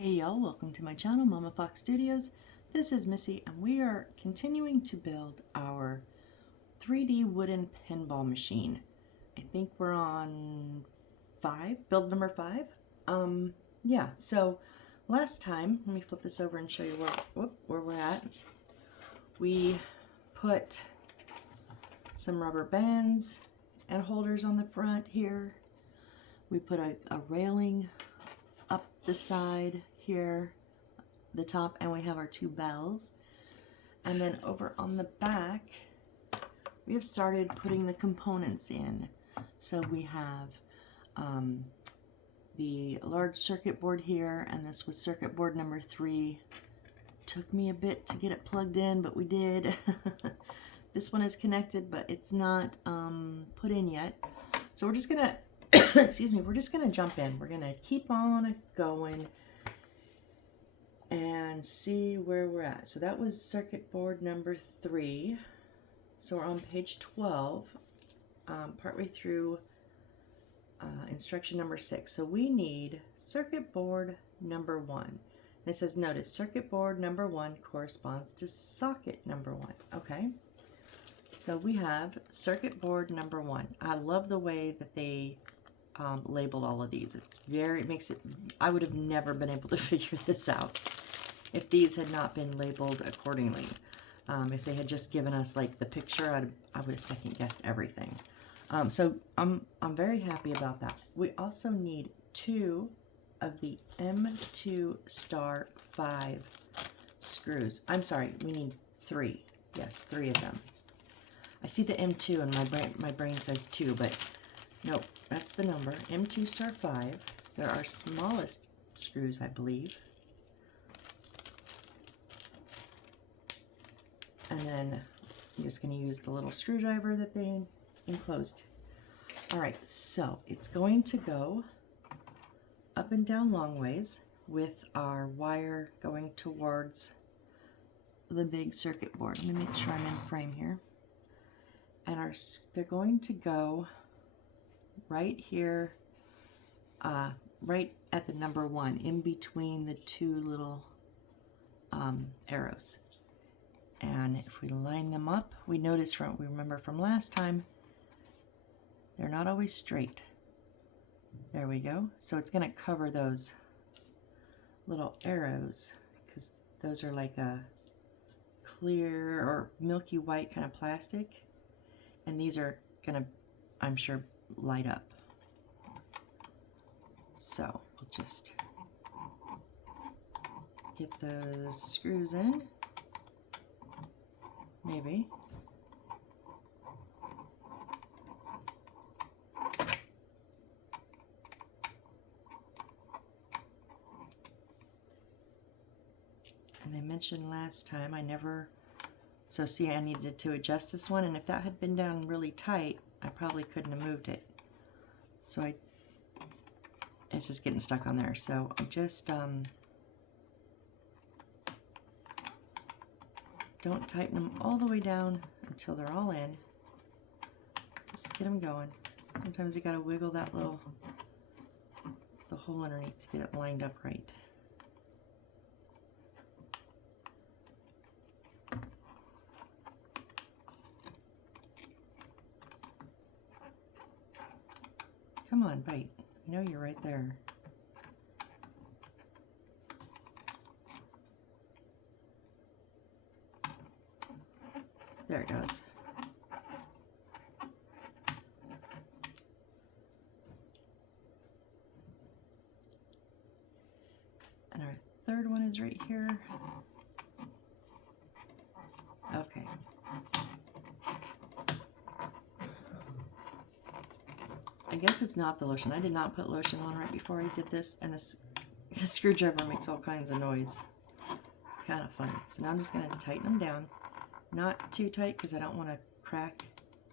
Hey y'all, welcome to my channel, Mama Fox Studios. This is Missy and we are continuing to build our 3D wooden pinball machine. I think we're on build number 5. Yeah, so last time, let me flip this over and show you where we're at. We put some rubber bands and holders on the front here. We put a railing up the side here, the top, and we have our 2 bells. And then over on the back, we have started putting the components in. So we have the large circuit board here, and this was circuit board number 3. Took me a bit to get it plugged in, but we did. This one is connected, but it's not put in yet. So we're just gonna excuse me, we're just gonna jump in. We're gonna keep on going and see where we're at. So that was circuit board number 3. So we're on page 12, partway through instruction number 6. So we need circuit board number 1. And it says, notice circuit board number 1 corresponds to socket number 1. Okay. So we have circuit board number 1. I love the way that they labeled all of these. It makes it, I would have never been able to figure this out if these had not been labeled accordingly. If they had just given us like the picture, I would have second guessed everything. So I'm very happy about that. We also need 2 of the M2 star 5 screws. I'm sorry, we need 3. Yes, 3 of them. I see the M2 and my brain says 2, but nope, that's the number, M2 star 5. They're our smallest screws, I believe. And then I'm just going to use the little screwdriver that they enclosed. All right, so it's going to go up and down long ways with our wire going towards the big circuit board. Let me make sure I'm in frame here. And they're going to go right here, right at the number 1, in between the 2 little arrows. And if we line them up, we remember from last time, they're not always straight. There we go. So it's going to cover those little arrows, because those are like a clear or milky white kind of plastic. And these are going to, I'm sure, light up. So we'll just get the screws in. Maybe. And I mentioned last time so see, I needed to adjust this one, and if that had been down really tight, I probably couldn't have moved it. So it's just getting stuck on there. So I just don't tighten them all the way down until they're all in. Just get them going. Sometimes you gotta wiggle the hole underneath to get it lined up right. Come on, bite. I know you're right there. There it goes. And our third one is right here. Okay. I guess it's not the lotion. I did not put lotion on right before I did this, and the screwdriver makes all kinds of noise. It's kind of funny. So now I'm just going to tighten them down. Not too tight because I don't want to crack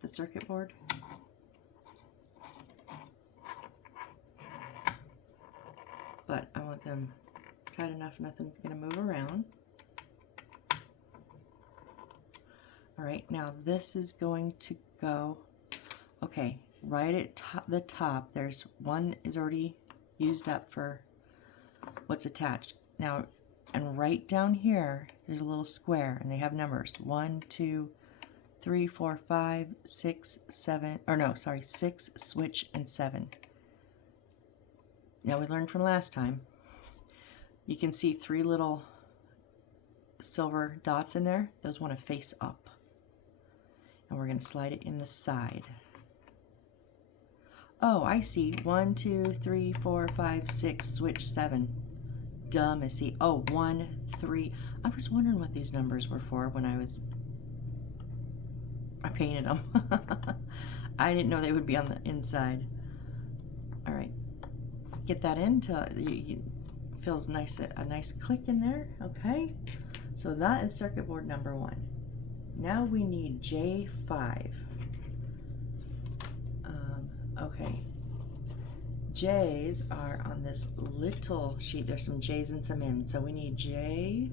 the circuit board. But I want them tight enough nothing's going to move around. Alright, now this is going to go, okay, right at the top, there's one is already used up for what's attached. Now, and right down here, there's a little square, and they have numbers. 1, 2, 3, 4, 5, 6, 7, or no, sorry, 6, switch, and 7. Now we learned from last time, you can see 3 little silver dots in there. Those want to face up. And we're going to slide it in the side. Oh, I see. 1, 2, 3, 4, 5, 6, switch, 7. Duh, Missy. Oh, 1, 3. I was wondering what these numbers were for when I painted them. I didn't know they would be on the inside. All right. Get that in till feels nice, a nice click in there. Okay. So that is circuit board number 1. Now we need J5. Okay. J's are on this little sheet. There's some J's and some M's. So we need J.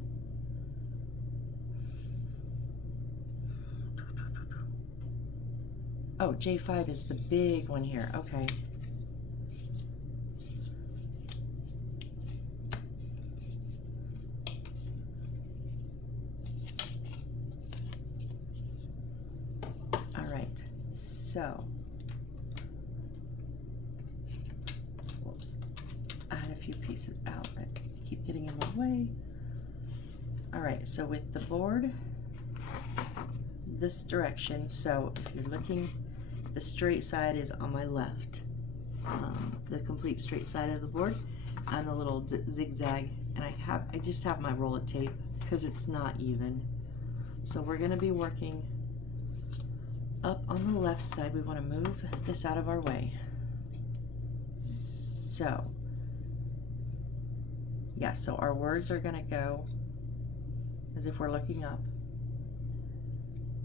Oh, J5 is the big one here. Okay. All right. So, whoops. I had a few pieces out that keep getting in the way. All right. So with the board this direction, so if you're looking, the straight side is on my left, the complete straight side of the board, and the little zigzag, and I just have my roll of tape because it's not even. So we're going to be working up on the left side. We want to move this out of our way. So yeah, so our words are going to go as if we're looking up.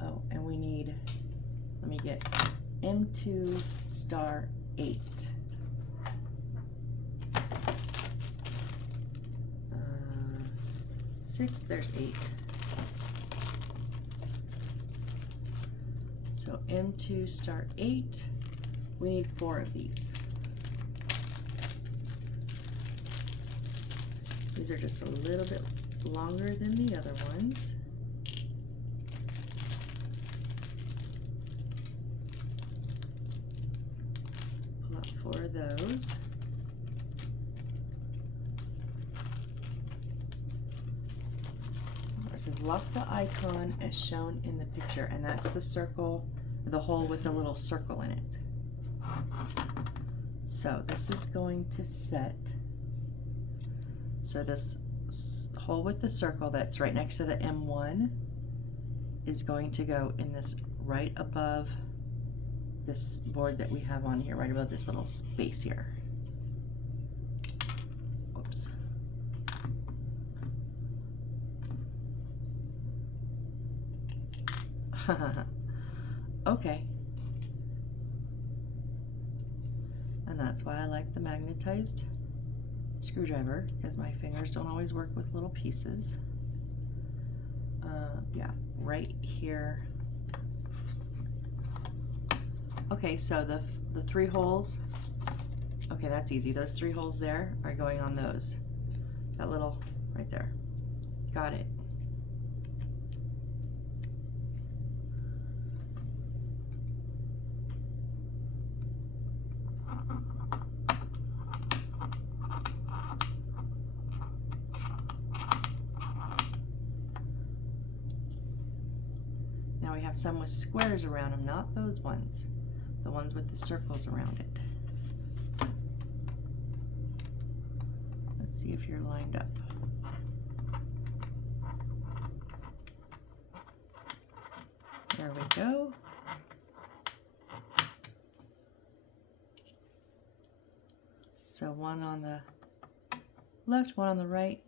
Oh, and we need, let me get M2 star 8. 6, there's 8. So M2 star 8, we need 4 of these. These are just a little bit longer than the other ones. Pull out 4 of those. It says lock the icon as shown in the picture, and that's the circle, the hole with the little circle in it. So this is going to set, so this hole with the circle that's right next to the M1 is going to go in this right above this board that we have on here, right above this little space here. Oops. Okay. And that's why I like the magnetized screwdriver, because my fingers don't always work with little pieces. Yeah, right here. Okay, so the 3 holes, okay, that's easy. Those 3 holes there are going on those. That little, right there. Got it. Now we have some with squares around them, not those ones. The ones with the circles around it. Let's see if you're lined up. There we go. So one on the left, one on the right,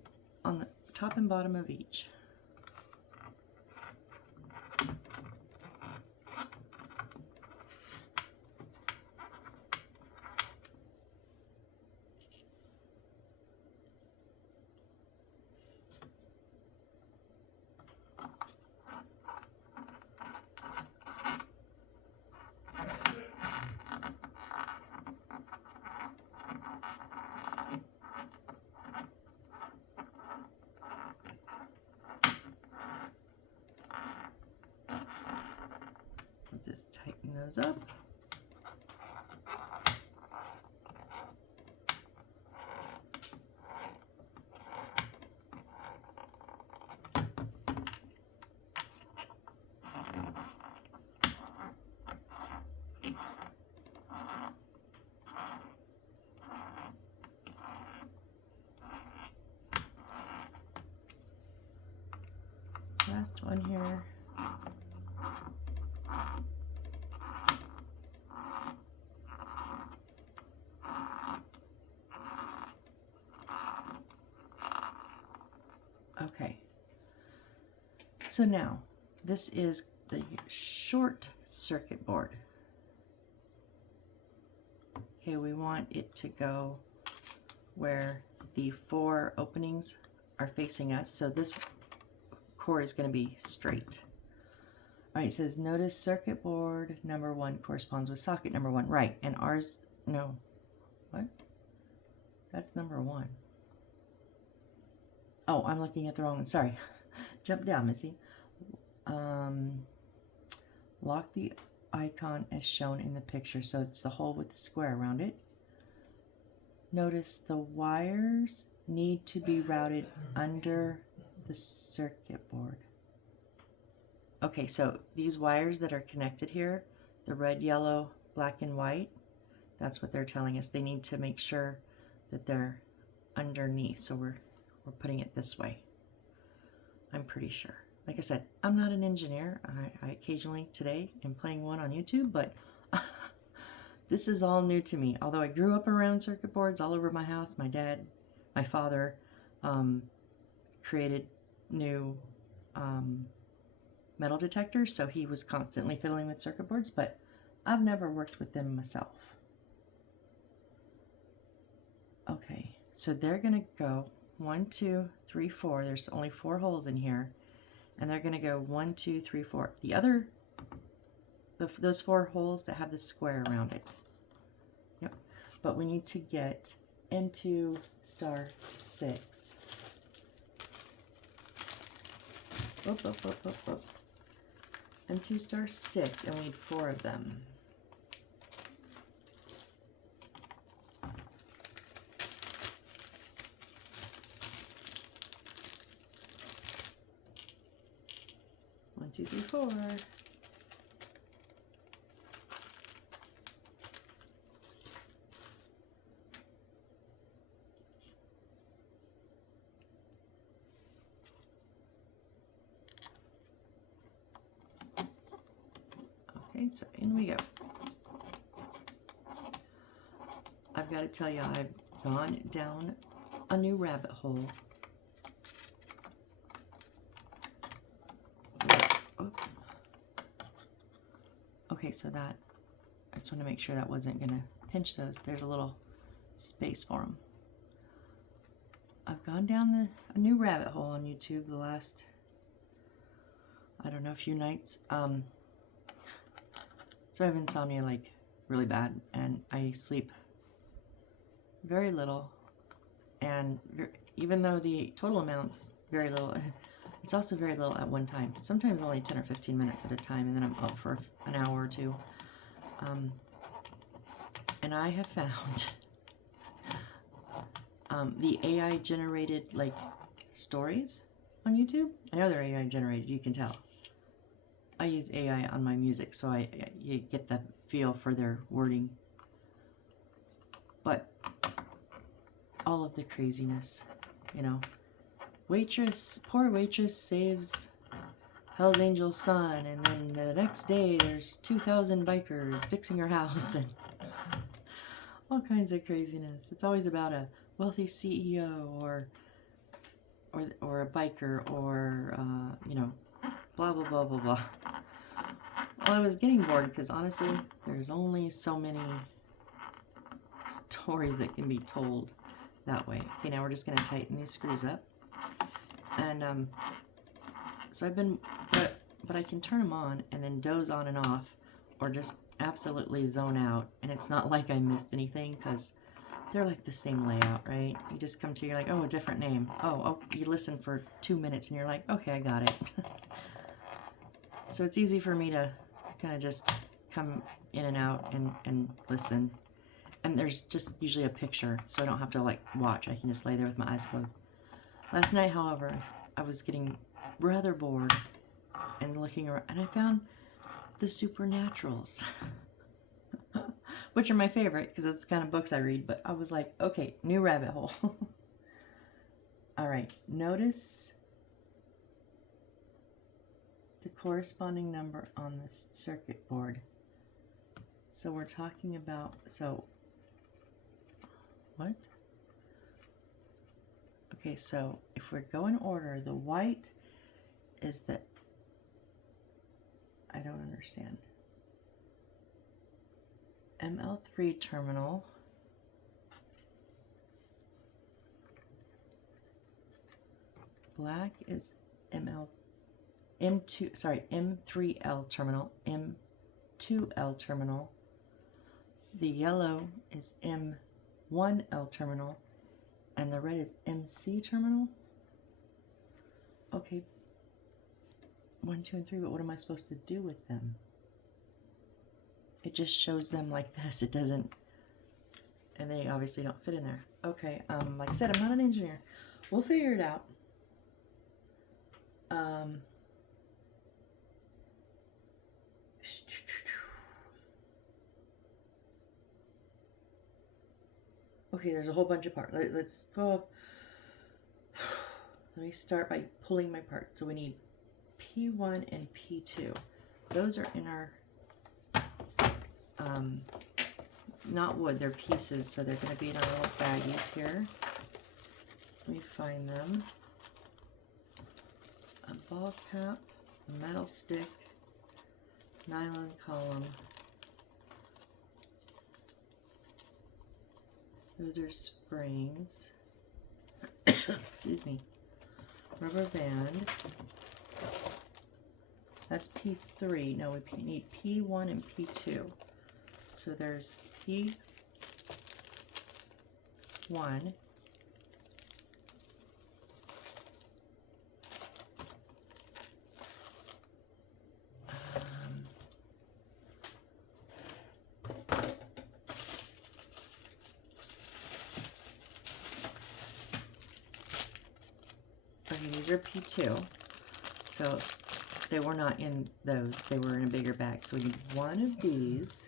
on the top and bottom of each. those up. Last one here. Okay. So now, this is the short circuit board. Okay, we want it to go where the 4 openings are facing us. So this cord is going to be straight. All right, it says notice circuit board number 1 corresponds with socket number 1. Right, and ours, no. What? That's number 1. Oh, I'm looking at the wrong one. Sorry. Jump down, Missy. Lock the icon as shown in the picture. So it's the hole with the square around it. Notice the wires need to be routed under the circuit board. Okay, so these wires that are connected here, the red, yellow, black, and white, that's what they're telling us. They need to make sure that they're underneath. So we're putting it this way. I'm pretty sure. Like I said, I'm not an engineer. I occasionally today am playing one on YouTube, but this is all new to me. Although I grew up around circuit boards all over my house, my dad, my father created new metal detectors, so he was constantly fiddling with circuit boards, but I've never worked with them myself. Okay, so they're gonna go 1, 2, 3, 4. There's only 4 holes in here, and they're gonna go 1, 2, 3, 4. The other, those 4 holes that have the square around it. Yep. But we need to get M2 star 6. M2 star 6, and we need 4 of them. One, two, three, 4. Okay, so in we go. I've got to tell you, I've gone down a new rabbit hole. Oh. Okay, so that, I just want to make sure that wasn't going to pinch those. There's a little space for them. I've gone down a new rabbit hole on YouTube the last, I don't know, few nights. So I have insomnia, like, really bad, and I sleep very little, and even though the total amount's very little, it's also very little at one time. Sometimes only 10 or 15 minutes at a time, and then I'm up for an hour or two. And I have found the AI generated, like, stories on YouTube. I know they're AI generated, you can tell. I use AI on my music, so you get the feel for their wording. But all of the craziness, you know. Poor waitress saves Hell's Angel's son, and then the next day there's 2,000 bikers fixing her house, and all kinds of craziness. It's always about a wealthy CEO or a biker, or you know, blah blah blah blah blah. Well, I was getting bored because honestly, there's only so many stories that can be told that way. Okay, now we're just going to tighten these screws up, and so I've been, but I can turn them on and then doze on and off, or just absolutely zone out, and it's not like I missed anything because they're like the same layout, right? You just come to, you're like, oh, a different name. Oh, you listen for 2 minutes and you're like, okay, I got it. So it's easy for me to kind of just come in and out and listen. And there's just usually a picture, so I don't have to like watch. I can just lay there with my eyes closed. Last night, however, I was getting rather bored and looking around, and I found the Supernaturals, which are my favorite because it's the kind of books I read. But I was like, okay, new rabbit hole. All right, notice the corresponding number on the circuit board. So we're talking about, so what? Okay, so if we go in order, the white is the, I don't understand, ML3 terminal. Black is M3L terminal, M2L terminal. The yellow is M1L terminal, and the red is MC terminal. Okay, 1, 2, and 3, but what am I supposed to do with them? It just shows them like this. It doesn't, and they obviously don't fit in there. Okay, like I said, I'm not an engineer. We'll figure it out. Okay, there's a whole bunch of parts. Let's go. Let me start by pulling my parts. So we need P1 and P2. Those are in our, not wood, they're pieces, so they're going to be in our little baggies here. Let me find them. A ball cap, a metal stick, nylon column. Those are springs. Excuse me. Rubber band. That's P3. No, we need P1 and P2. So there's P1. These are P2, so they were not in those, they were in a bigger bag. So we need one of these.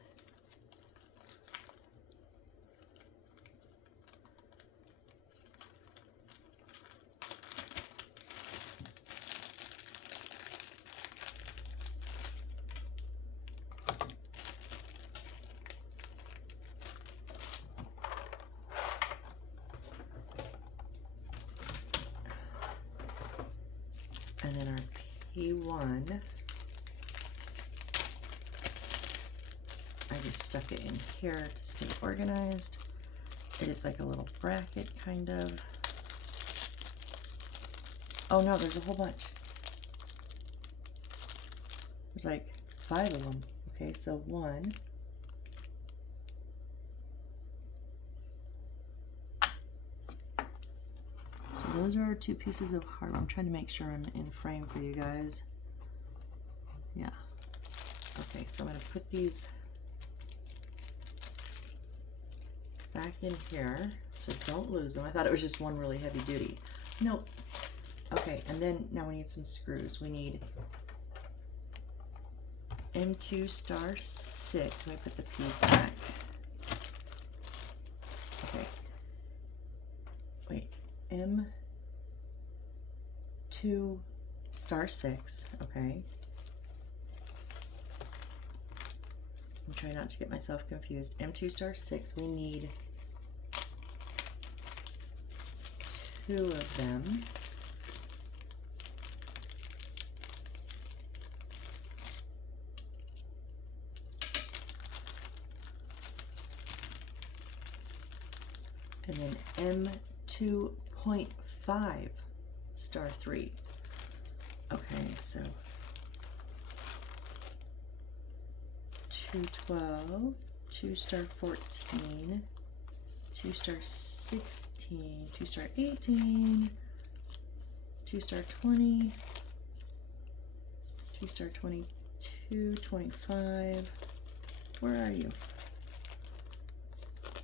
And then our P1, I just stuck it in here to stay organized. It is like a little bracket, kind of. Oh no, there's a whole bunch. There's like 5 of them. Okay, so 1. Those are our 2 pieces of hardware. I'm trying to make sure I'm in frame for you guys. Yeah. Okay, so I'm going to put these back in here, so don't lose them. I thought it was just one really heavy duty. Nope. Okay, and then now we need some screws. We need M2 star 6. Let me put the P's back. Okay. Wait. M2 star 6. Okay. I'm trying not to get myself confused. M2 star 6. We need 2 of them. And then M2.5 star 3. Okay, so 212, 2 star 14, 2 star 16, 2 star 18, 2 star 20, 2 star 22, 25, where are you?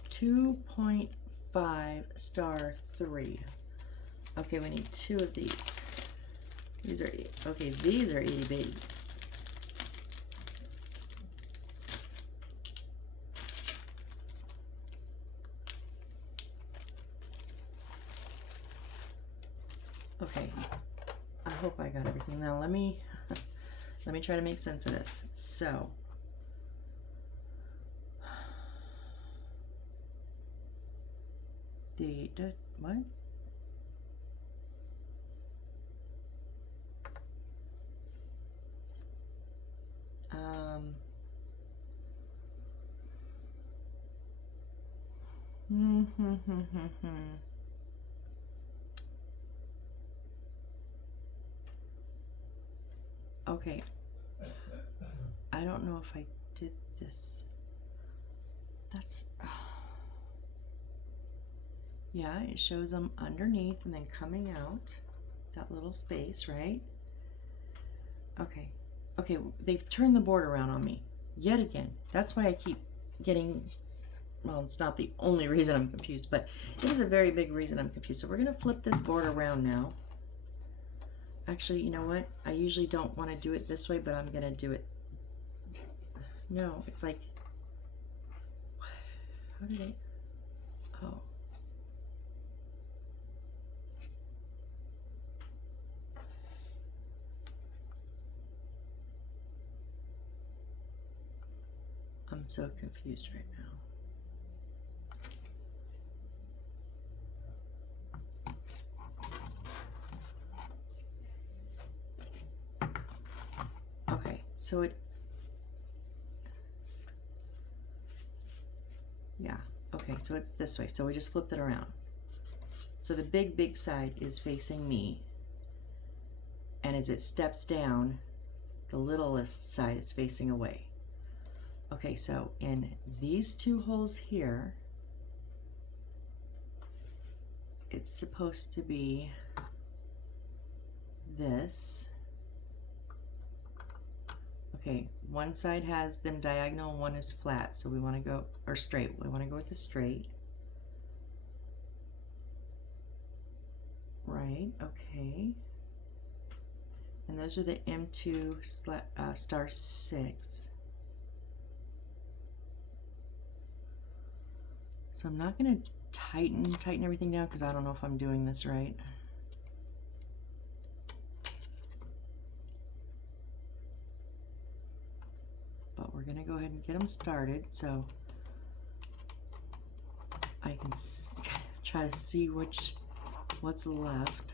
2.5 star 3. Okay, we need 2 of these. These are, okay, these are itty bitty. Okay, I hope I got everything. Now let me try to make sense of this. So what? Okay, I don't know if I did this. That's, yeah, it shows them underneath and then coming out that little space, right? Okay, okay, they've turned the board around on me yet again. That's why I keep getting, well, it's not the only reason I'm confused, but it is a very big reason I'm confused. So we're gonna flip this board around now. Actually, you know what? I usually don't want to do it this way, but I'm gonna do it. No, it's like, how did I, oh. I'm so confused right now. Okay, so it, yeah, okay, so it's this way. So we just flipped it around. So the big side is facing me, and as it steps down, the littlest side is facing away. Okay, so in these 2 holes here, it's supposed to be this. Okay, one side has them diagonal and one is flat, so we want to go, or straight, we want to go with the straight. Right, okay. And those are the M2 star 6. So I'm not going to tighten everything down because I don't know if I'm doing this right. But we're going to go ahead and get them started so I can try to see what's left.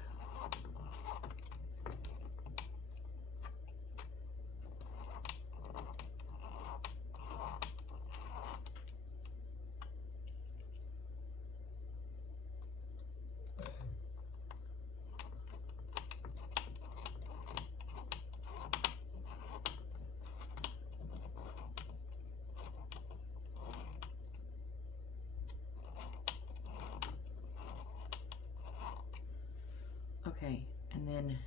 Okay, and then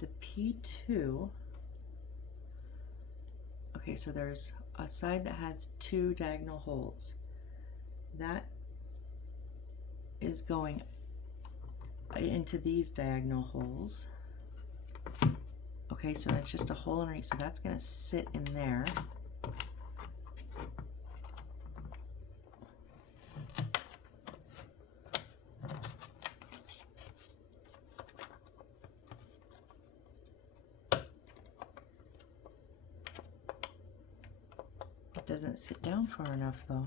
the P2, okay, so there's a side that has 2 diagonal holes. That is going into these diagonal holes. Okay, so it's just a hole underneath, so that's going to sit in there. It doesn't sit down far enough though.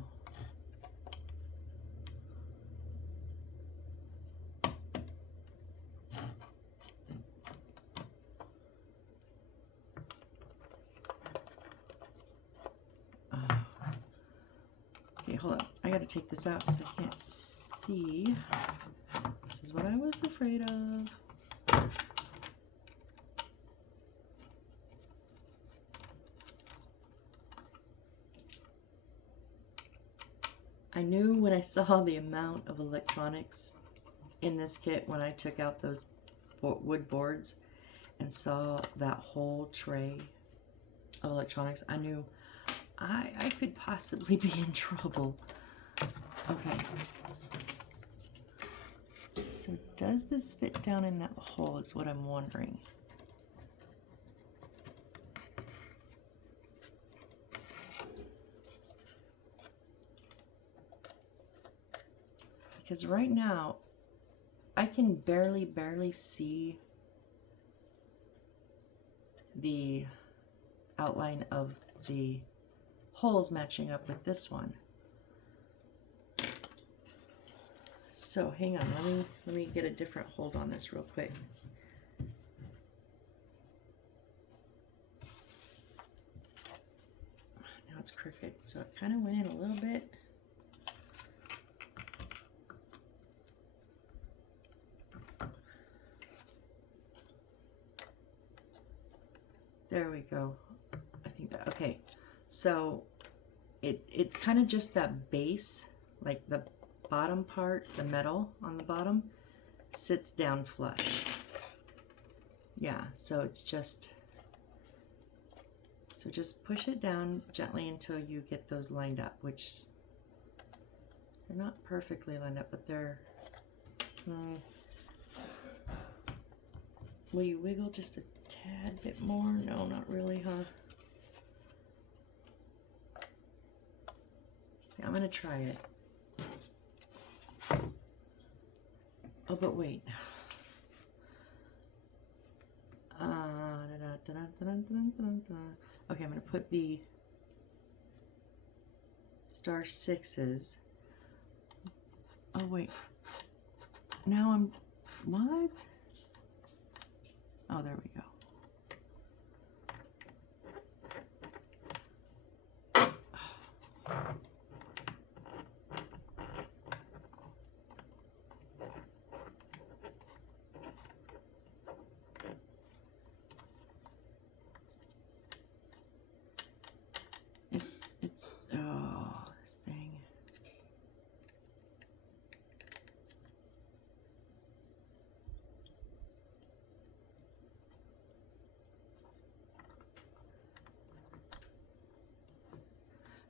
Okay, hold on. I gotta take this out because I can't see. This is what I was afraid of. I knew when I saw the amount of electronics in this kit when I took out those wood boards and saw that whole tray of electronics, I knew I could possibly be in trouble. Okay. So does this fit down in that hole is what I'm wondering. Because right now, I can barely see the outline of the holes matching up with this one. So hang on, let me get a different hold on this real quick. Now it's crooked, so it kind of went in a little bit. There we go. I think that, okay. So it kind of just that base, like the bottom part, the metal on the bottom, sits down flush. Yeah, so it's just, so just push it down gently until you get those lined up, which they're not perfectly lined up, but they're, will you wiggle just a tad bit more? No, not really, huh? Yeah, I'm gonna try it. Oh, but wait. Okay, I'm gonna put the star sixes. Oh wait. Now I'm, what? Oh, there we go. It's, oh, this thing.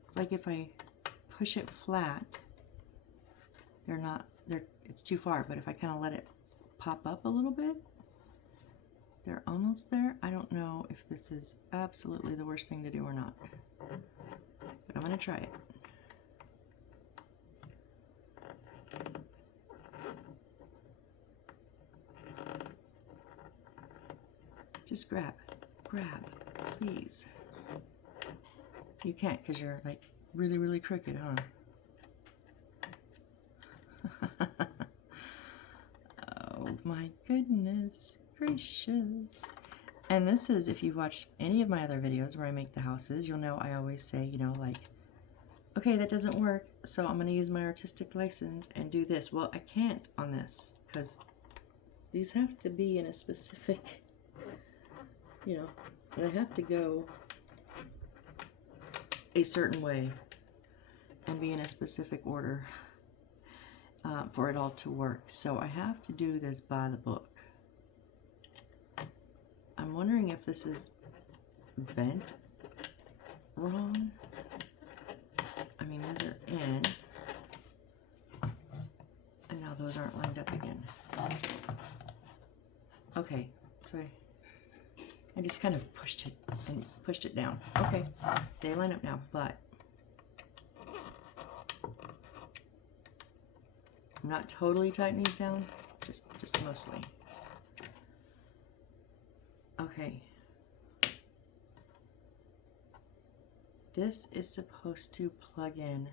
It's like if I push it flat, it's too far, but if I kind of let it pop up a little bit, they're almost there. I don't know if this is absolutely the worst thing to do or not, but I'm gonna try it. Just grab, please. You can't because you're like really crooked, huh? Oh my goodness gracious. And this is, if you've watched any of my other videos where I make the houses, you'll know I always say, you know, like, okay, that doesn't work, so I'm going to use my artistic license and do this. Well, I can't on this because these have to be in a specific, you know, they have to go a certain way and be in a specific order for it all to work. So I have to do this by the book. I'm wondering if this is bent wrong. I mean, those are in, and now those aren't lined up again. Okay, so I just kind of pushed it down. Okay, they line up now, but I'm not totally tightening these down, just mostly. Okay. This is supposed to plug in.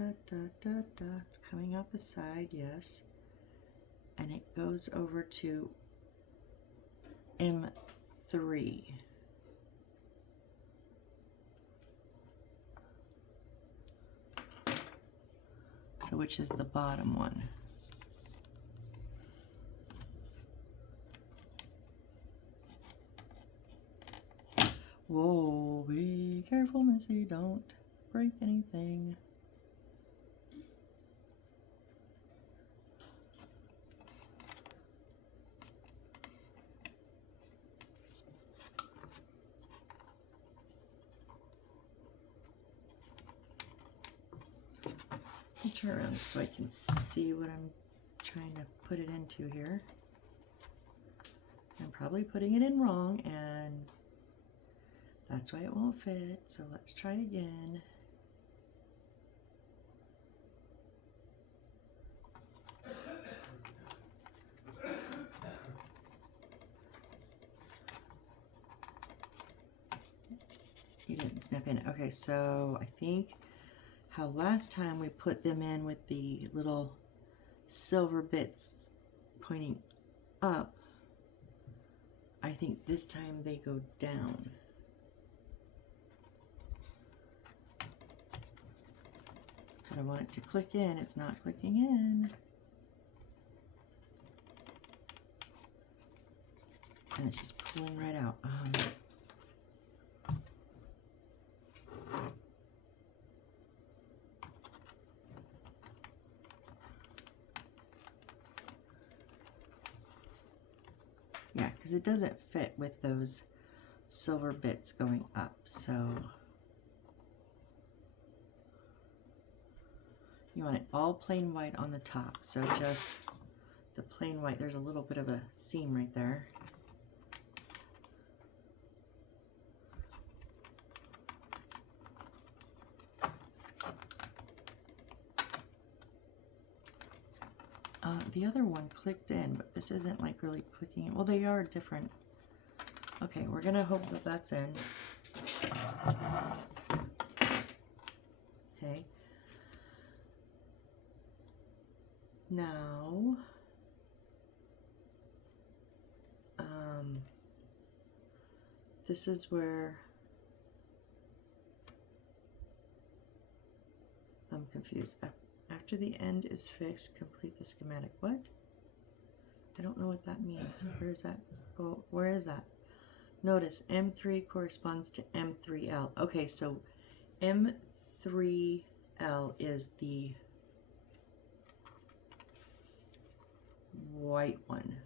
It's coming out the side, yes. And it goes over to M3. So which is the bottom one? Whoa, be careful, Missy, don't break anything. I'll turn around so I can see what I'm trying to put it into here. I'm probably putting it in wrong, and that's why it won't fit. So let's try again. You didn't snap in. Okay, so I think how last time we put them in with the little silver bits pointing up, I think this time they go down. But I want it to click in. It's not clicking in. And it's just pulling right out. Yeah, because it doesn't fit with those silver bits going up. So you want it all plain white on the top. So just the plain white. There's a little bit of a seam right there. The other one clicked in, but this isn't like really clicking in. Well, they are different. Okay, we're gonna hope that that's in. Okay. Now, this is where I'm confused. After the end is fixed, complete the schematic. What? I don't know what that means. Where is that? Oh, where is that? Notice M3 corresponds to M3L. Okay, so M3L is the white one.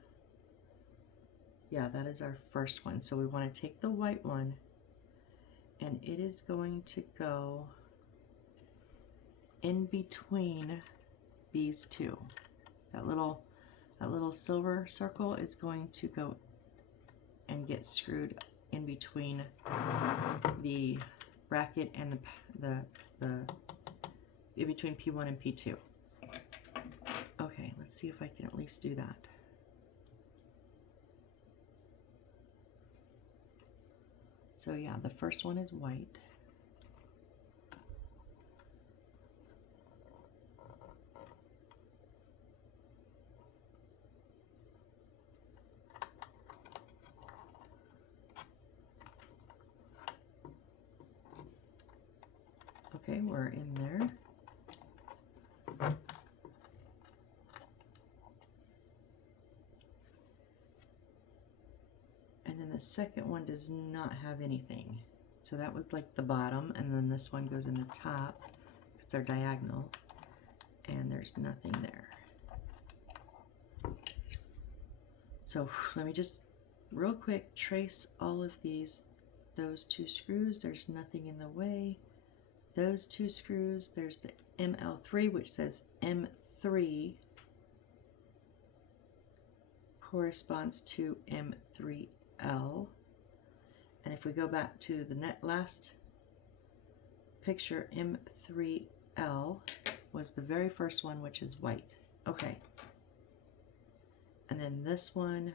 Yeah, that is our first one. So we want to take the white one, and it is going to go in between these two. That little silver circle is going to go and get screwed in between the bracket and the in between P1 and P2. Okay, let's see if I can at least do that. So yeah, the first one is white. Okay, we're in there. And then the second one does not have anything. So that was like the bottom, and then this one goes in the top because they're diagonal, and there's nothing there. So let me just real quick trace all of those two screws. There's nothing in the way. Those two screws, there's the ML3, which says M3 corresponds to M3L. And if we go back to the last picture, M3L was the very first one, which is white. Okay. And then this one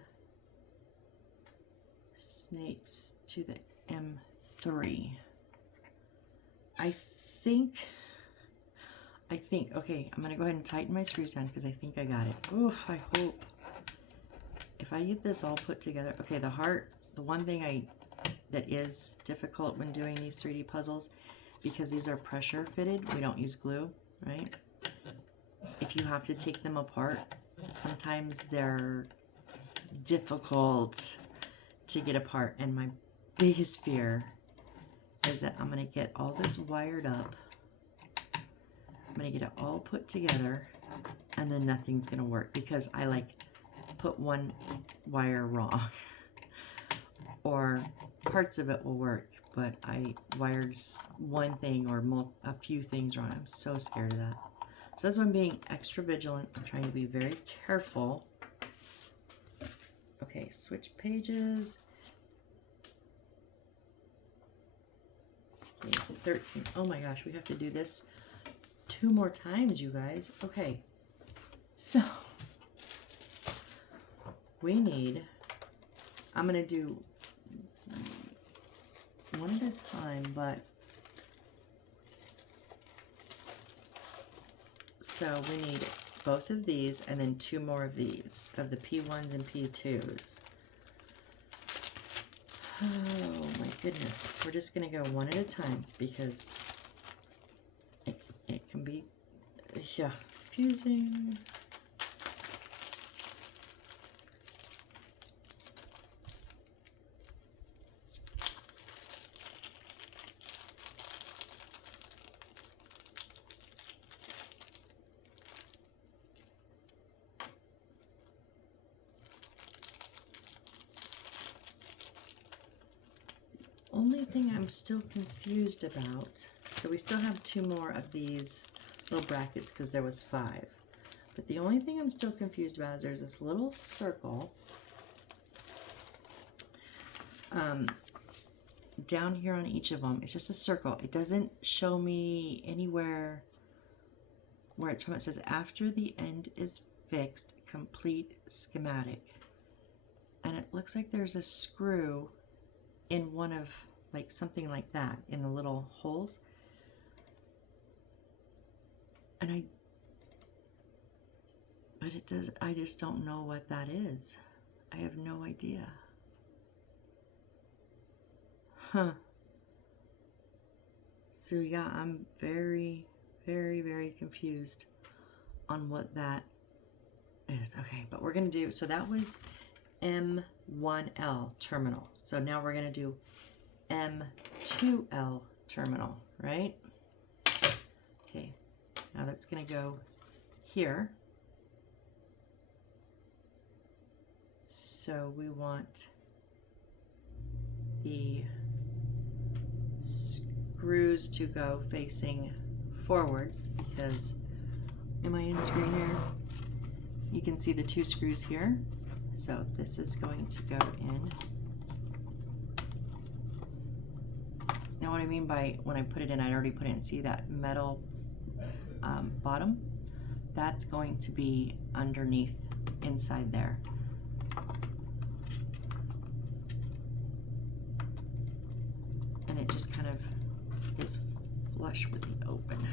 snakes to the M3. I think, okay, I'm going to go ahead and tighten my screws down because I think I got it. Oof, I hope. If I get this all put together, okay, the heart, the one thing that is difficult when doing these 3D puzzles, because these are pressure fitted, we don't use glue, right? If you have to take them apart, sometimes they're difficult to get apart, and my biggest fear is that I'm going to get all this wired up, I'm going to get it all put together, and then nothing's going to work because I like put one wire wrong. Or parts of it will work, but I wired one thing or a few things wrong. I'm so scared of that. So that's why I'm being extra vigilant. I'm trying to be very careful. Okay, switch pages. Okay, 13. Oh my gosh, we have to do this 2 more times, you guys. Okay, so we need, I'm going to do one at a time, but so we need both of these and then 2 more of these, of the P1s and P2s. Oh my goodness. We're just going to go one at a time because it can be, yeah, confusing. Only thing I'm still confused about, so we still have 2 more of these little brackets because there was 5. But the only thing I'm still confused about is there's this little circle down here on each of them. It's just a circle. It doesn't show me anywhere where it's from. It says after the end is fixed, complete schematic. And it looks like there's a screw in one of, like something like that, in the little holes. And but it does, I just don't know what that is. I have no idea. Huh. So yeah, I'm very, very, very confused on what that is. Okay, but we're gonna do, so that was M1L terminal. So now we're going to do M2L terminal, right? Okay, now that's going to go here. So we want the screws to go facing forwards because in my end screen here, you can see the 2 screws here. So this is going to go in. Now what I mean by when I put it in, I already put it in, see that metal bottom? That's going to be underneath, inside there. And it just kind of is flush with the open.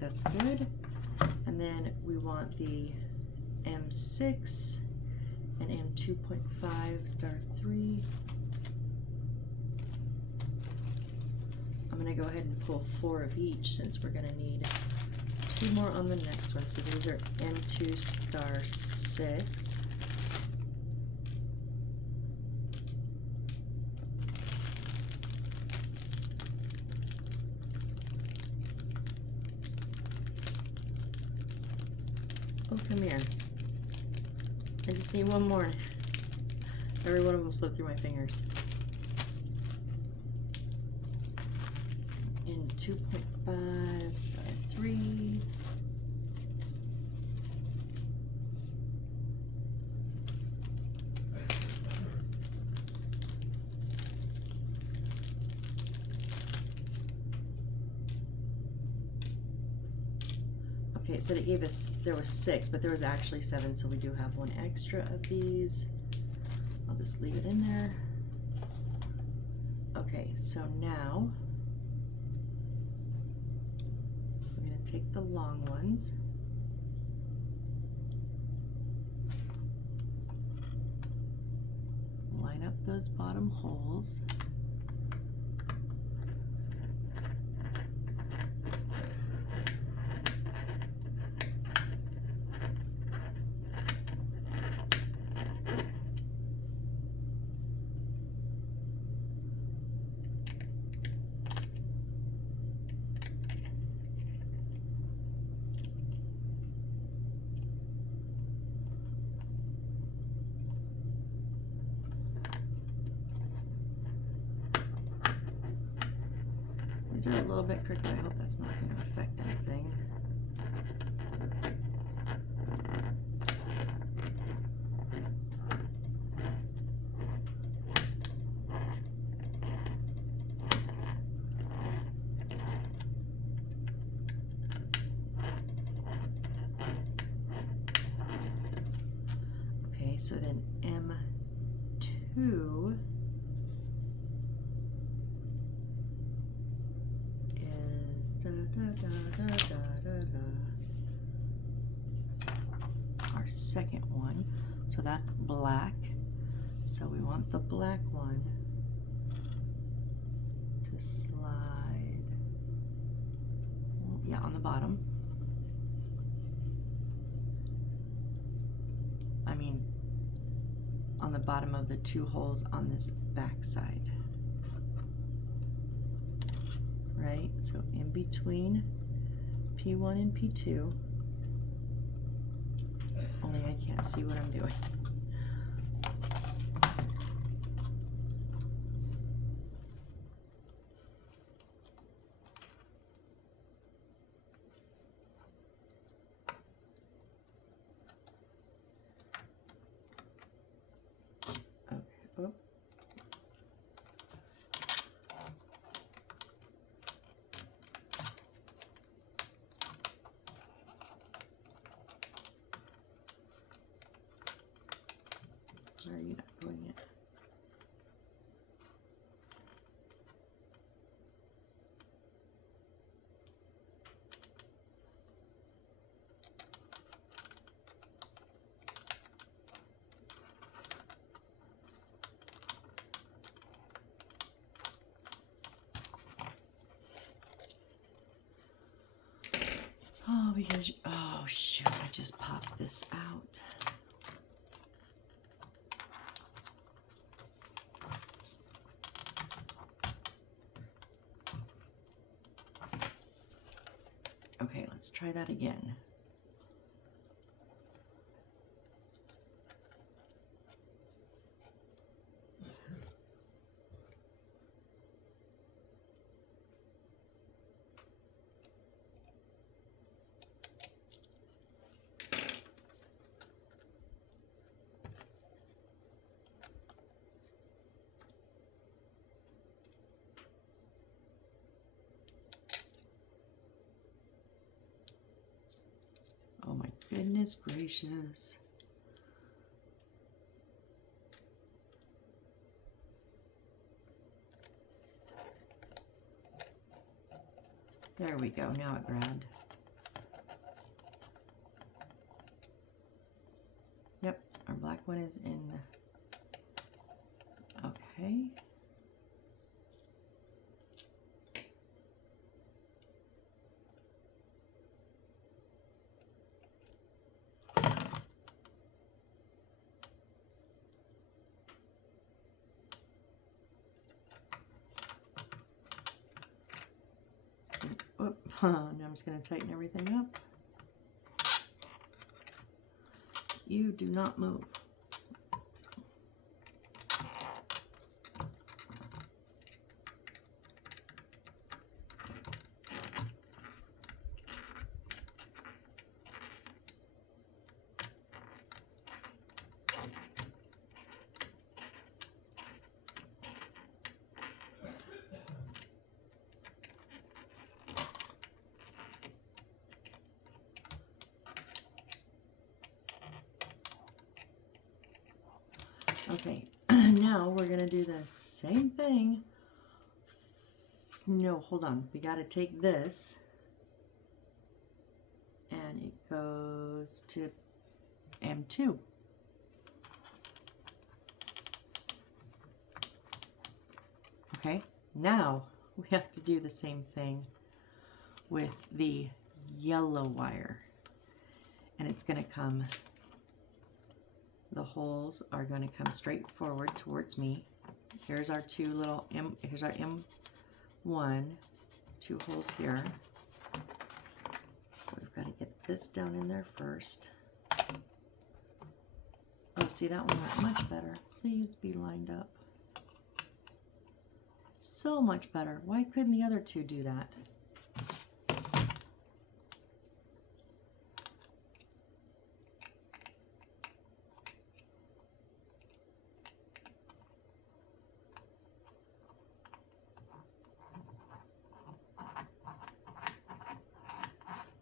That's good. And then we want the M6 and M2.5 star 3. I'm going to go ahead and pull 4 of each since we're going to need 2 more on the next one. So these are M2 star 6. Oh, come here. I just need 1 more. Every one of them slipped through my fingers. In 2.5 star 3. Okay, it said it gave us, there was 6, but there was actually 7, so we do have 1 extra of these. I'll just leave it in there. Okay, so now I'm going to take the long ones. Line up those bottom holes. These are a little bit crooked. I hope that's not going to affect anything. Okay, so then M2 our second one, so that's black, so we want the black one to slide, yeah, on the bottom. I mean on the bottom of the two holes on this back side. Right, so in between P1 and P2, only I can't see what I'm doing. Okay, oh. Where are you not doing it? Oh, because, oh shoot, I just popped this out. Okay, let's try that again. Oh my goodness gracious. There we go, now it grabbed. Yep, our black one is in. Okay. Now I'm just going to tighten everything up. You do not move. Okay, now we're going to do the same thing. No, hold on. We got to take this and it goes to M2. Okay, now we have to do the same thing with the yellow wire. And it's going to come, the holes are going to come straight forward towards me. Here's our two little here's our M1, two holes here. So we've got to get this down in there first. Oh, see, that one went much better. Please be lined up. So much better. Why couldn't the other two do that?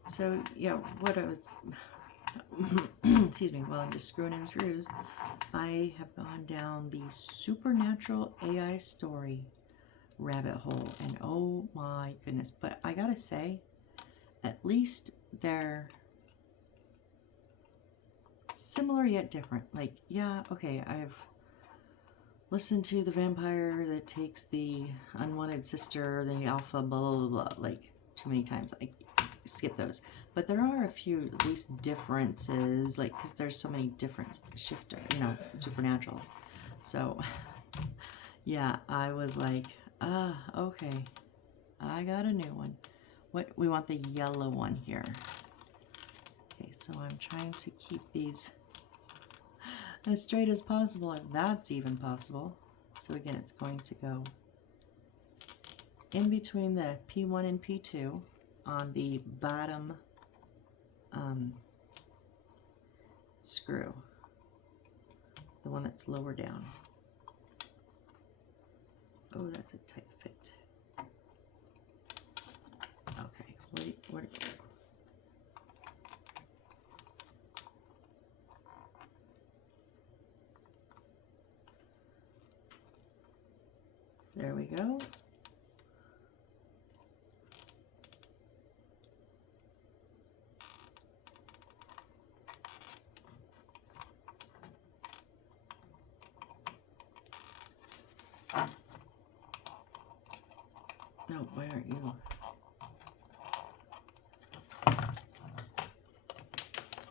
So yeah, what I was, excuse me, while I'm just screwing in screws, I have gone down the supernatural AI story rabbit hole, and oh my goodness. But I gotta say, at least they're similar yet different. Like, yeah, okay, I've listened to the vampire that takes the unwanted sister, the alpha, blah, blah, blah, blah, like too many times. I skip those. But there are a few, at least, differences, like, because there's so many different shifter, you know, supernaturals. So, yeah, I was like, okay, I got a new one. What, we want the yellow one here. Okay, so I'm trying to keep these as straight as possible, if that's even possible. So again, it's going to go in between the P1 and P2 on the bottom screw, the one that's lower down. Oh, that's a tight fit. Okay, what? There we go. No, why aren't you?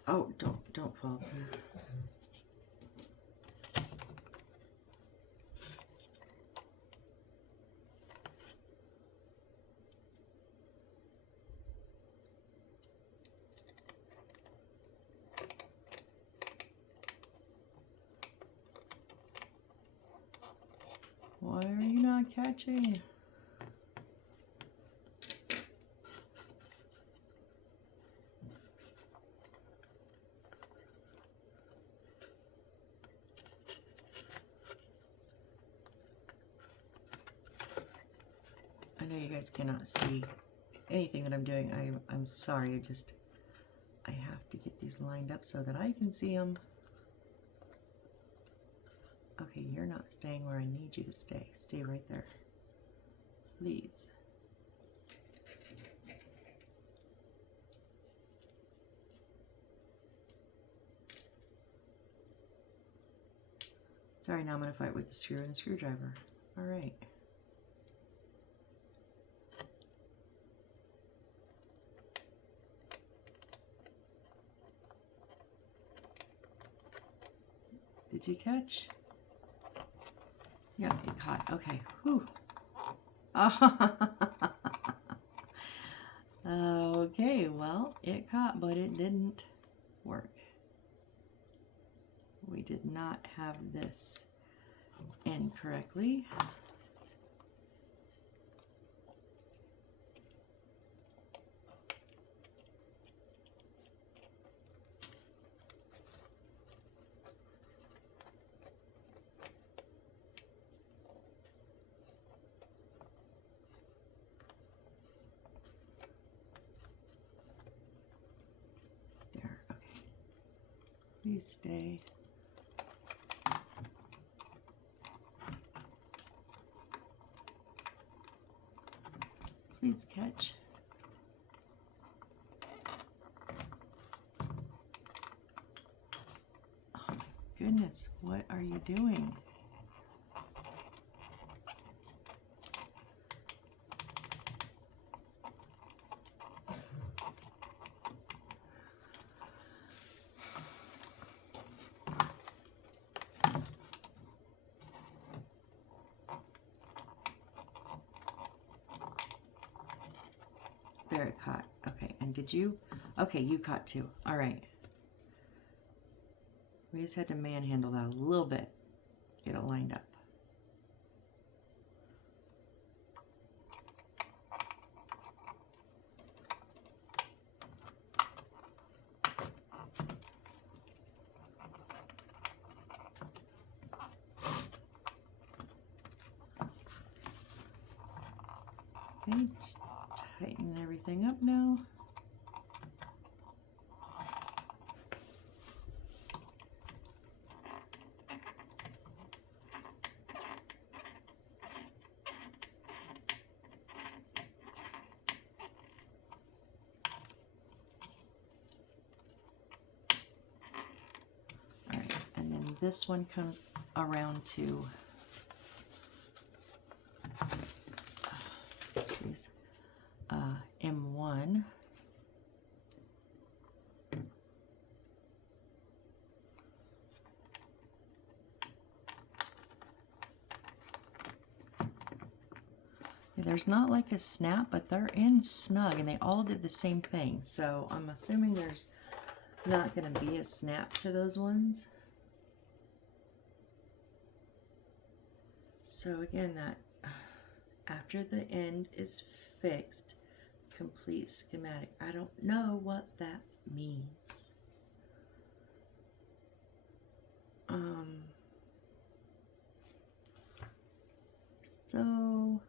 Oh, don't fall, please. Why are you not catching? I know you guys cannot see anything that I'm doing. I'm sorry. I have to get these lined up so that I can see them. Okay, you're not staying where I need you to stay. Stay right there, please. Sorry, now I'm going to fight with the screw and the screwdriver. All right. Did you catch? Yeah, it caught. Okay. Whew. Okay, well, it caught, but it didn't work. We did not have this in correctly. There, okay. Please stay. Please catch. Oh my goodness, what are you doing? There, it caught. Okay, and did you? Okay, you caught too. All right. We just had to manhandle that a little bit. Get it lined up. Okay, just tighten everything up now. All right, and then this one comes around to M1. There's not like a snap, but they're in snug, and they all did the same thing. So I'm assuming there's not going to be a snap to those ones. So again, that after the end is fixed, complete schematic. I don't know what that means. So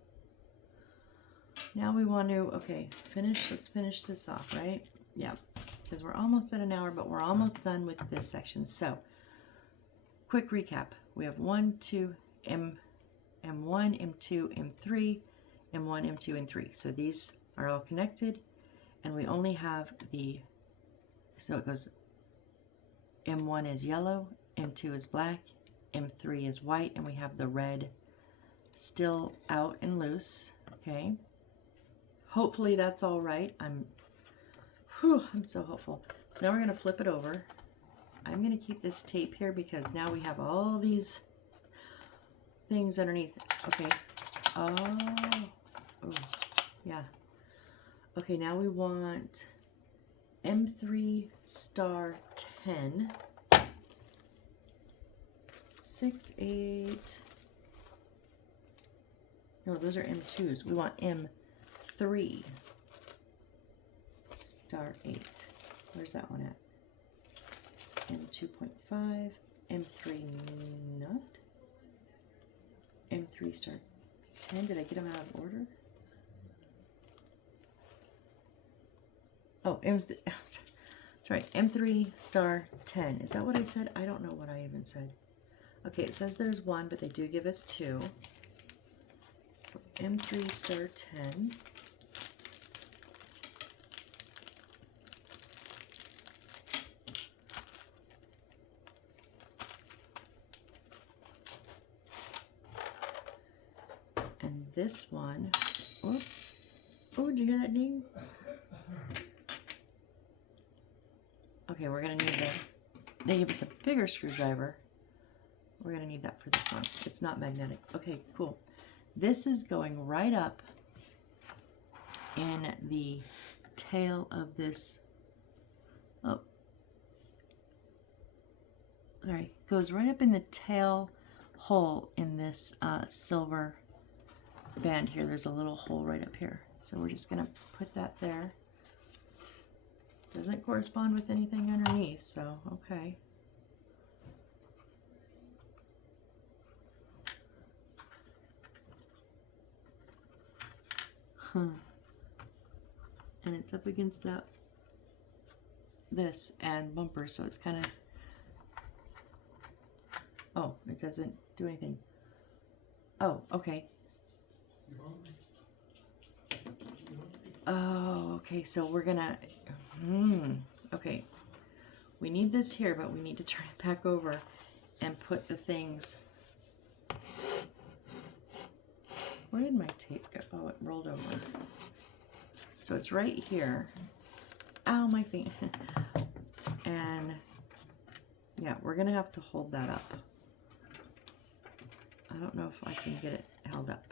now we want to, okay, let's finish this off, right? Yeah, because we're almost at an hour, but we're almost done with this section. So quick recap. We have 1, 2, M1, M2, M3, M1, M2, and 3. So these are all connected, and we only have so it goes, M1 is yellow, M2 is black, M3 is white, and we have the red still out and loose, okay? Hopefully that's all right. I'm so hopeful. So now we're gonna flip it over. I'm gonna keep this tape here because now we have all these things underneath. Okay. Oh, yeah. Okay, now we want M3 star 10, 6, 8. No, those are M2s. We want M3 star 8. Where's that one at? M2.5, M3 nut, M3 star 10. Did I get them out of order? Oh, sorry, M3 star 10. Is that what I said? I don't know what I even said. Okay, it says there's 1, but they do give us 2. So M3 star 10. And this one, oh, did you hear that ding? Okay, we're gonna need they gave us a bigger screwdriver. We're gonna need that for this one. It's not magnetic. Okay, cool. This is going right up in the tail of this, goes right up in the tail hole in this silver band here. There's a little hole right up here. So we're just gonna put that there. Doesn't correspond with anything underneath, so okay. And it's up against this and bumper, so it's kind of, oh, it doesn't do anything. Oh, okay. Oh, okay, so we're gonna, okay. We need this here, but we need to turn it back over and put the things. Where did my tape go? Oh, it rolled over. So it's right here. Ow, my finger. And yeah, we're gonna have to hold that up. I don't know if I can get it held up.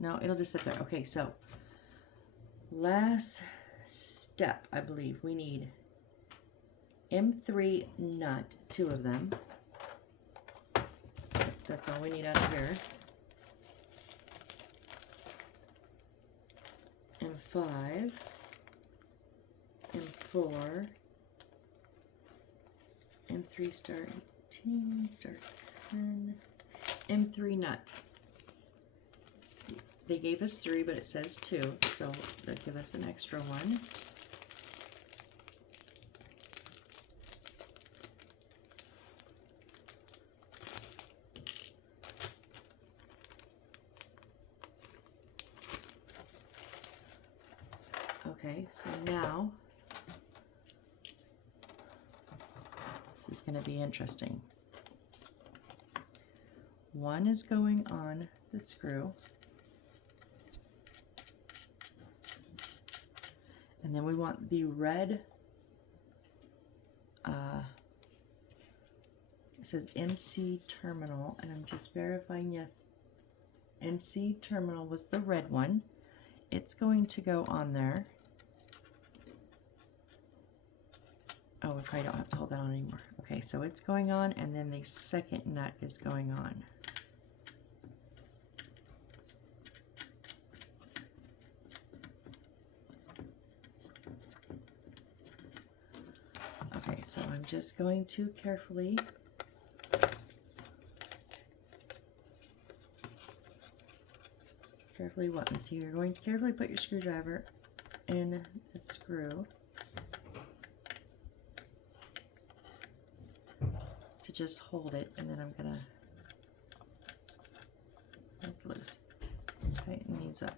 No, it'll just sit there. Okay, so last step, I believe we need M3 nut, 2 of them. That's all we need out of here. M5, M4, M3 star 18, star 10, M3 nut. they gave us 3, but it says 2, so they'll give us an extra one. Okay, so now this is going to be interesting. One is going on the screw, and then we want the red, it says MC terminal, and I'm just verifying, yes, MC terminal was the red one. It's going to go on there. Oh, we probably don't have to hold that on anymore. Okay, so it's going on, and then the second nut is going on. Okay, so I'm just going to carefully what? So you're going to carefully put your screwdriver in the screw to just hold it, and then I'm gonna, that's loose, tighten these up.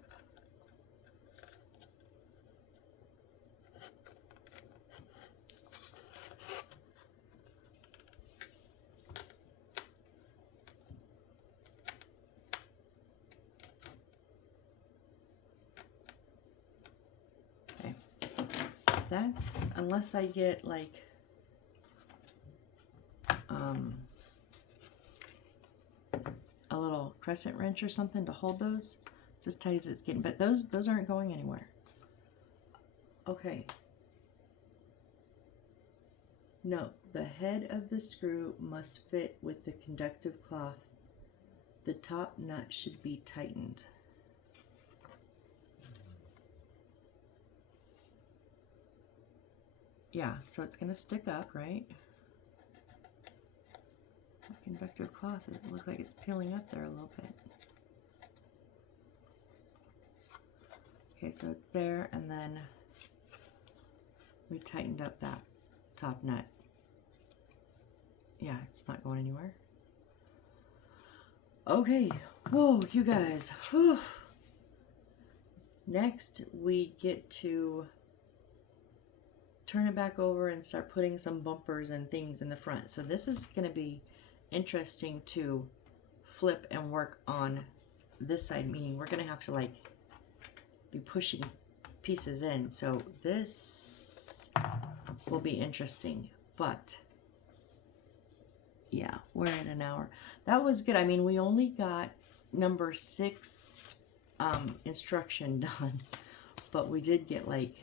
That's, unless I get like a little crescent wrench or something to hold those, it's as tight as it's getting, but those aren't going anywhere. Okay. Note, the head of the screw must fit with the conductive cloth. The top nut should be tightened. Yeah, so it's going to stick up, right? The conductive cloth, it looks like it's peeling up there a little bit. Okay, so it's there, and then we tightened up that top nut. Yeah, it's not going anywhere. Okay, whoa, you guys. Whew. Next, we get to turn it back over and start putting some bumpers and things in the front. So this is going to be interesting to flip and work on this side, meaning we're going to have to like be pushing pieces in. So this will be interesting, but yeah, we're in an hour. That was good. I mean, we only got number 6 instruction done, but we did get like,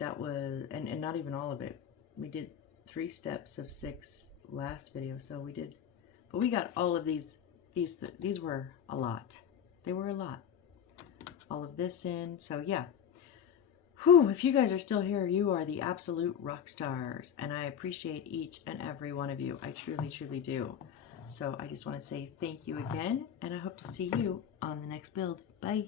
that was, and not even all of it. We did 3 steps of 6 last video, so we did, but we got all of these were a lot. They were a lot. All of this in, so yeah. Whew, if you guys are still here, you are the absolute rock stars, and I appreciate each and every one of you. I truly, truly do. So I just want to say thank you again, and I hope to see you on the next build. Bye.